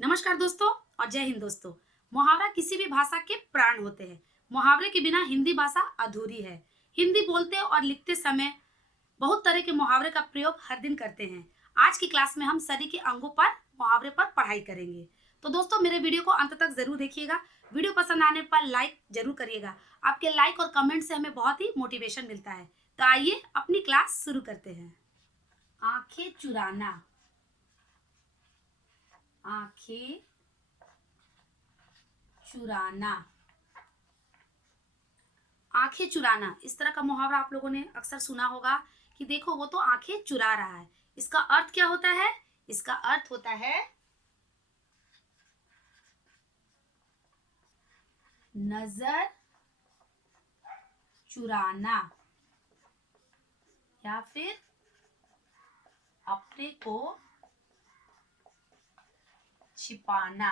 नमस्कार दोस्तों और जय हिंद दोस्तों। मुहावरा किसी भी भाषा के प्राण होते हैं। मुहावरे के बिना हिंदी भाषा अधूरी है। हिंदी बोलते और लिखते समय बहुत तरह के मुहावरे का प्रयोग हर दिन करते हैं। आज की क्लास में हम शरीर के अंगों पर मुहावरे पर पढ़ाई करेंगे। तो दोस्तों मेरे वीडियो को अंत तक जरूर देखिएगा। वीडियो पसंद आने पर लाइक जरूर करिएगा। आपके लाइक और कमेंट से हमें बहुत ही मोटिवेशन मिलता है। तो आइए अपनी क्लास शुरू करते हैं। आंखें चुराना। आंखें चुराना। आंखें चुराना इस तरह का मुहावरा आप लोगों ने अक्सर सुना होगा कि देखो वो तो आंखें चुरा रहा है। इसका अर्थ क्या होता है? इसका अर्थ होता है नजर चुराना या फिर अपने को छिपाना।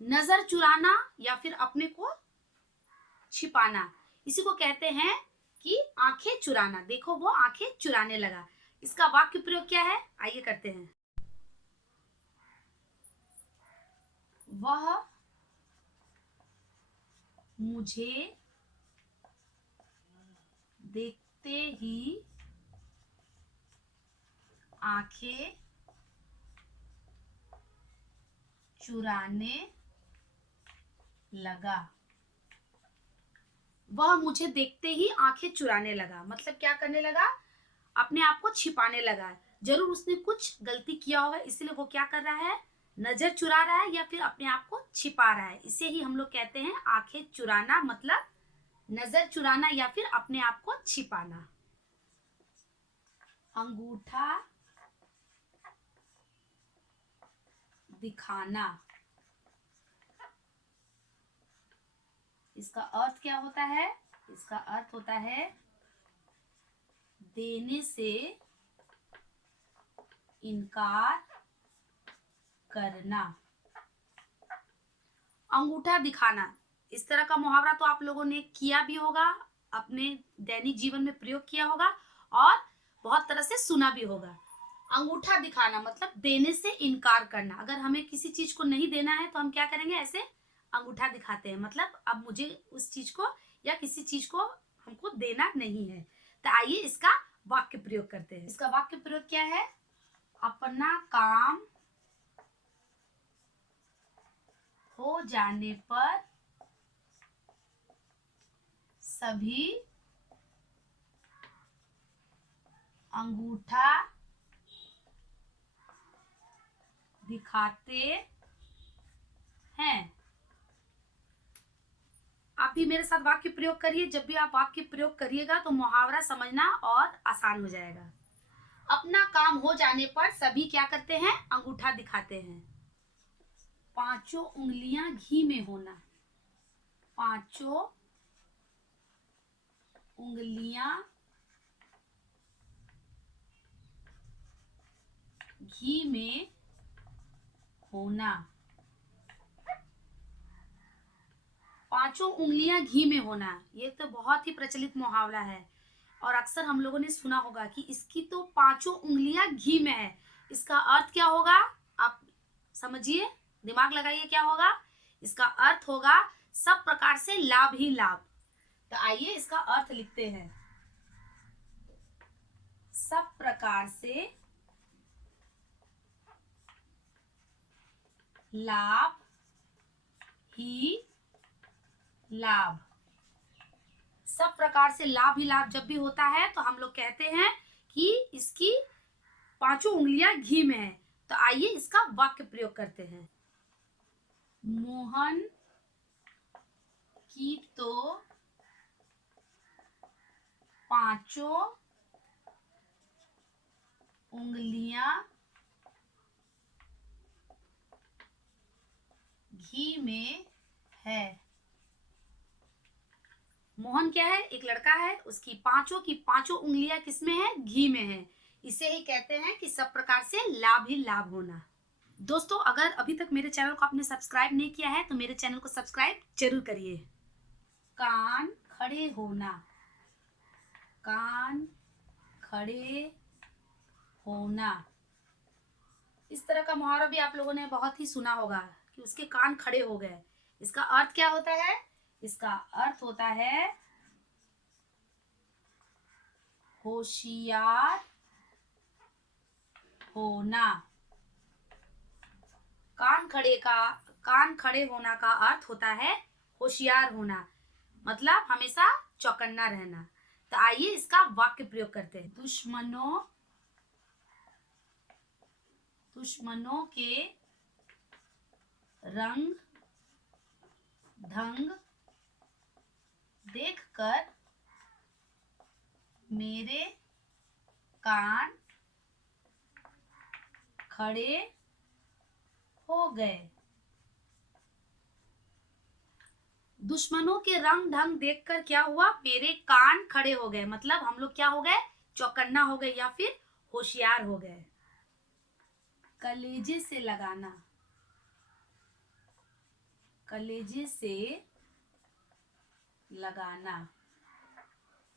नजर चुराना या फिर अपने को छिपाना, इसी को कहते हैं कि आंखें चुराना। देखो वो आंखें चुराने लगा। इसका वाक्य प्रयोग क्या है, आइए करते हैं। वह मुझे देखते ही आंखें चुराने लगा। वह मुझे देखते ही आंखें चुराने लगा मतलब क्या करने लगा? अपने आप को छिपाने लगा। जरूर उसने कुछ गलती किया होगा, इसलिए वो क्या कर रहा है? नजर चुरा रहा है या फिर अपने आप को छिपा रहा है। इसे ही हम लोग कहते हैं आंखें चुराना, मतलब नजर चुराना या फिर अपने आप को छिपाना। अंगूठा दिखाना। इसका अर्थ क्या होता है? इसका अर्थ होता है देने से इनकार करना। अंगूठा दिखाना, इस तरह का मुहावरा तो आप लोगों ने किया भी होगा, अपने दैनिक जीवन में प्रयोग किया होगा और बहुत तरह से सुना भी होगा। अंगूठा दिखाना मतलब देने से इनकार करना। अगर हमें किसी चीज को नहीं देना है तो हम क्या करेंगे? ऐसे अंगूठा दिखाते हैं, मतलब अब मुझे उस चीज को या किसी चीज को हमको देना नहीं है। तो आइए इसका वाक्य प्रयोग करते हैं। इसका वाक्य प्रयोग क्या है? अपना काम हो जाने पर सभी अंगूठा दिखाते हैं। आप भी मेरे साथ वाक्य प्रयोग करिए। जब भी आप वाक्य प्रयोग करिएगा तो मुहावरा समझना और आसान हो जाएगा। अपना काम हो जाने पर सभी क्या करते हैं? अंगूठा दिखाते हैं। पांचों उंगलियां घी में होना। पांचों उंगलियां घी में होना। पांचों उंगलियां घी में होना, ये तो बहुत ही प्रचलित मुहावरा है और अक्सर हम लोगों ने सुना होगा कि इसकी तो पांचों उंगलियां घी में है। इसका अर्थ क्या होगा? आप समझिए, दिमाग लगाइए, क्या होगा? इसका अर्थ होगा सब प्रकार से लाभ ही लाभ। तो आइए इसका अर्थ लिखते हैं। सब प्रकार से लाभ ही लाभ। सब प्रकार से लाभ ही लाभ जब भी होता है तो हम लोग कहते हैं कि इसकी पांचों उंगलियां घी में है। तो आइए इसका वाक्य प्रयोग करते हैं। मोहन की तो पांचों उंगलियां घी में है। मोहन क्या है? एक लड़का है, उसकी पांचों की पांचों उंगलियां किसमें है? घी में है। इसे ही कहते हैं कि सब प्रकार से लाभ ही लाभ होना। दोस्तों अगर अभी तक मेरे चैनल को आपने सब्सक्राइब नहीं किया है तो मेरे चैनल को सब्सक्राइब जरूर करिए। कान खड़े होना। कान खड़े होना। इस तरह का मुहावरा भी आप लोगों ने बहुत ही सुना होगा कि उसके कान खड़े हो गए। इसका अर्थ क्या होता है? इसका अर्थ होता है होशियार होना। कान खड़े होना का अर्थ होता है होशियार होना, मतलब हमेशा चौकन्ना रहना। तो आइए इसका वाक्य प्रयोग करते हैं। दुश्मनों के रंग ढंग देखकर मेरे कान खड़े हो गए। दुश्मनों के रंग ढंग देखकर क्या हुआ? मेरे कान खड़े हो गए, मतलब हम लोग क्या हो गए? चौकन्ना हो गए या फिर होशियार हो गए। कलेजे से लगाना, कलेजे से लगाना,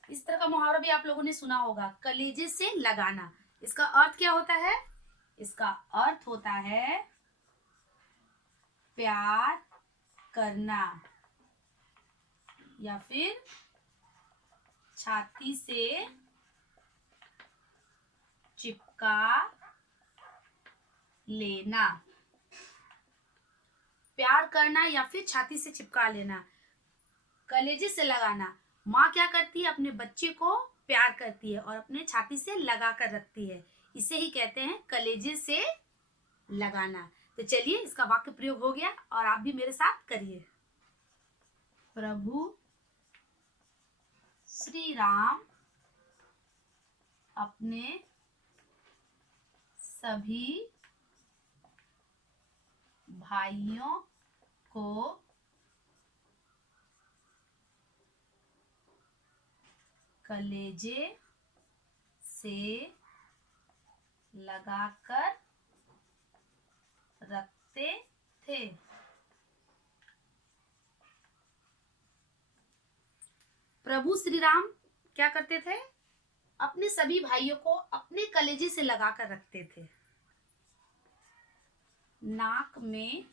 इस तरह का मुहावरा भी आप लोगों ने सुना होगा, कलेजे से लगाना। इसका अर्थ क्या होता है? इसका अर्थ होता है प्यार करना या फिर छाती से चिपका लेना। प्यार करना या फिर छाती से चिपका लेना। कलेजे से लगाना, माँ क्या करती है? अपने बच्चे को प्यार करती है और अपने छाती से लगा कर रखती है। इसे ही कहते हैं कलेजे से लगाना। तो चलिए इसका वाक्य प्रयोग हो गया और आप भी मेरे साथ करिए। प्रभु श्री राम अपने सभी भाइयों को कलेजे से लगाकर रखते थे। प्रभु श्री राम क्या करते थे? अपने सभी भाइयों को अपने कलेजे से लगाकर रखते थे। नाक में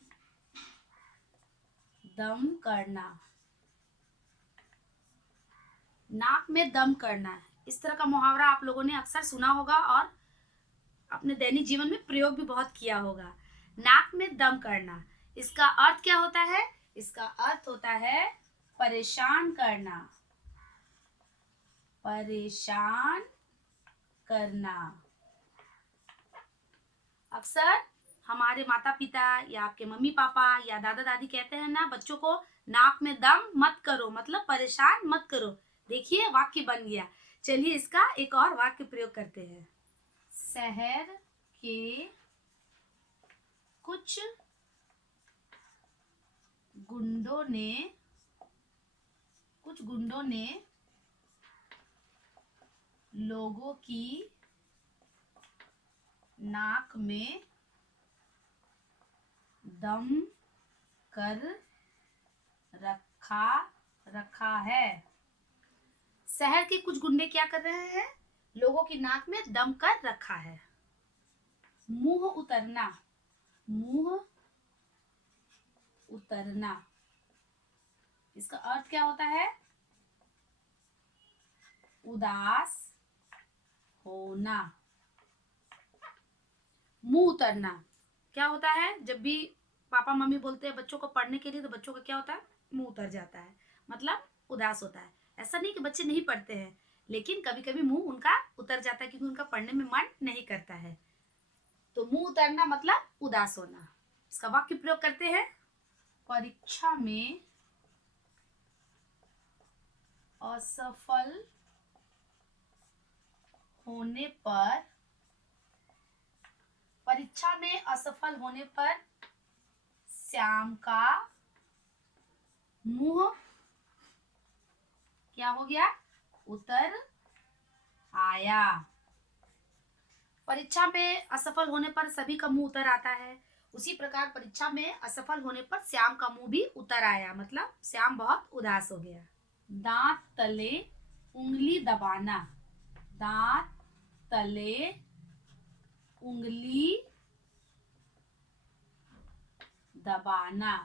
दम करना, नाक में दम करना, इस तरह का मुहावरा आप लोगों ने अक्सर सुना होगा और अपने दैनिक जीवन में प्रयोग भी बहुत किया होगा। नाक में दम करना, इसका अर्थ क्या होता है? इसका अर्थ होता है परेशान करना, परेशान करना। अक्सर हमारे माता पिता या आपके मम्मी पापा या दादा दादी कहते हैं ना बच्चों को, नाक में दम मत करो, मतलब परेशान मत करो। देखिए वाक्य बन गया। चलिए इसका एक और वाक्य प्रयोग करते हैं। शहर के कुछ गुंडों ने लोगों की नाक में दम कर रखा है। शहर के कुछ गुंडे क्या कर रहे हैं? लोगों की नाक में दम कर रखा है। मुंह उतरना, मुंह उतरना, इसका अर्थ क्या होता है? उदास होना। मुंह उतरना क्या होता है? जब भी पापा मम्मी बोलते हैं बच्चों को पढ़ने के लिए तो बच्चों का क्या होता है? मुंह उतर जाता है, मतलब उदास होता है। ऐसा नहीं कि बच्चे नहीं पढ़ते हैं, लेकिन कभी कभी मुंह उनका उतर जाता है क्योंकि उनका पढ़ने में मन नहीं करता है। तो मुंह उतरना मतलब उदास होना। इसका वाक्य प्रयोग करते हैं। परीक्षा में असफल होने पर, परीक्षा में असफल होने पर श्याम का मुंह क्या हो गया? उतर आया। परीक्षा में असफल होने पर सभी का मुंह उतर आता है, उसी प्रकार परीक्षा में असफल होने पर श्याम का मुंह भी उतर आया, मतलब श्याम बहुत उदास हो गया। दांत तले उंगली दबाना, दांत तले उंगली दबाना।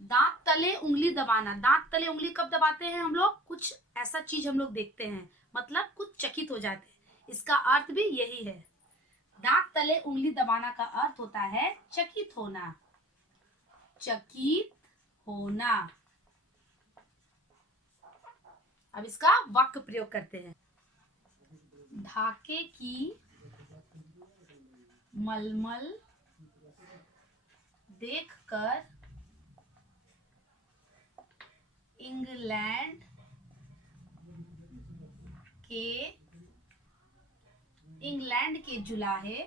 दांत तले उंगली दबाना। दांत तले उंगली कब दबाते हैं हम लोग? कुछ ऐसा चीज हम लोग देखते हैं, मतलब कुछ चकित हो जाते हैं। इसका अर्थ भी यही है। दांत तले उंगली दबाना का अर्थ होता है चकित होना। चकित होना। अब इसका वाक्य प्रयोग करते हैं। ढाके की मलमल देखकर इंग्लैंड के जुलाहे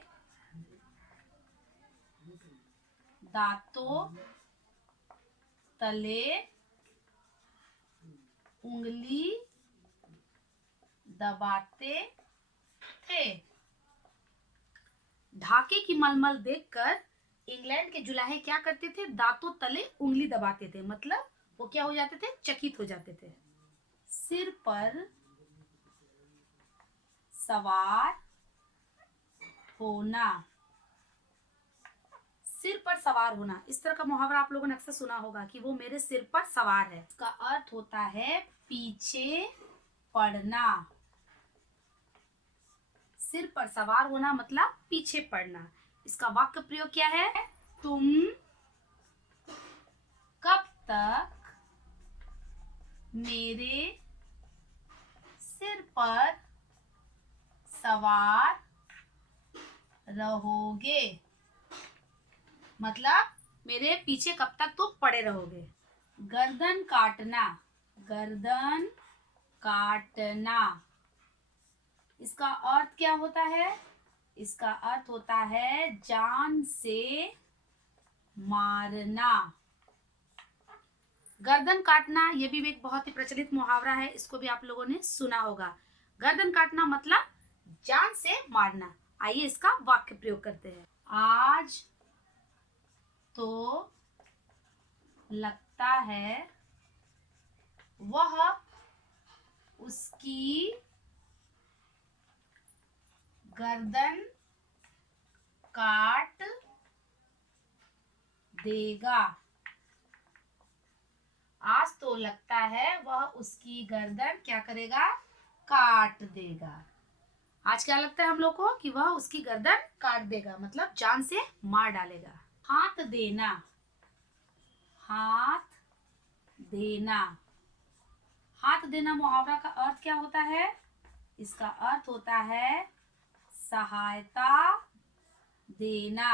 दांतों तले उंगली दबाते थे। ढाके की मलमल देखकर इंग्लैंड के जुलाहे क्या करते थे? दांतों तले उंगली दबाते थे, मतलब वो क्या हो जाते थे? चकित हो जाते थे। सिर पर सवार होना। सिर पर सवार होना, इस तरह का मुहावरा आप लोगों ने अक्सर सुना होगा कि वो मेरे सिर पर सवार है। इसका अर्थ होता है पीछे पड़ना। सिर पर सवार होना मतलब पीछे पड़ना। इसका वाक्य प्रयोग क्या है? तुम कब तक मेरे सिर पर सवार रहोगे? मतलब मेरे पीछे कब तक तुम पड़े रहोगे। गर्दन काटना। गर्दन काटना, इसका अर्थ क्या होता है? इसका अर्थ होता है जान से मारना। गर्दन काटना ये भी एक बहुत ही प्रचलित मुहावरा है, इसको भी आप लोगों ने सुना होगा। गर्दन काटना मतलब जान से मारना। आइए इसका वाक्य प्रयोग करते हैं। आज तो लगता है वह उसकी गर्दन काट देगा। आज तो लगता है वह उसकी गर्दन क्या करेगा? काट देगा। आज क्या लगता है हम लोग को? कि वह उसकी गर्दन काट देगा, मतलब जान से मार डालेगा। हाथ देना। हाथ देना। हाथ देना मुहावरा का अर्थ क्या होता है? इसका अर्थ होता है सहायता देना।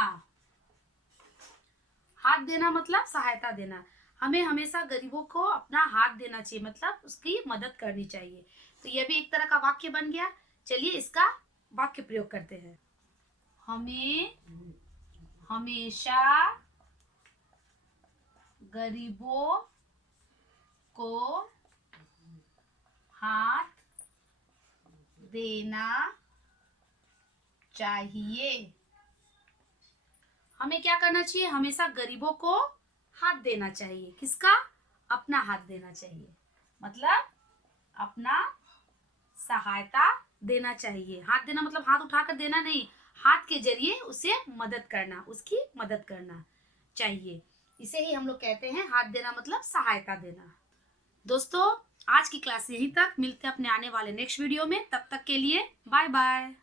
हाथ देना मतलब सहायता देना। हमें हमेशा गरीबों को अपना हाथ देना चाहिए, मतलब उसकी मदद करनी चाहिए। तो यह भी एक तरह का वाक्य बन गया। चलिए इसका वाक्य प्रयोग करते हैं। हमें हमेशा गरीबों को हाथ देना चाहिए। हमें क्या करना चाहिए? हमेशा गरीबों को हाथ देना चाहिए। किसका? अपना हाथ देना चाहिए, मतलब अपना सहायता देना चाहिए। हाथ देना मतलब हाथ उठाकर देना नहीं, हाथ के जरिए उसे मदद करना, उसकी मदद करना चाहिए। इसे ही हम लोग कहते हैं हाथ देना मतलब सहायता देना। दोस्तों आज की क्लास यहीं तक। मिलते हैं अपने आने वाले नेक्स्ट वीडियो में। तब तक के लिए बाय बाय।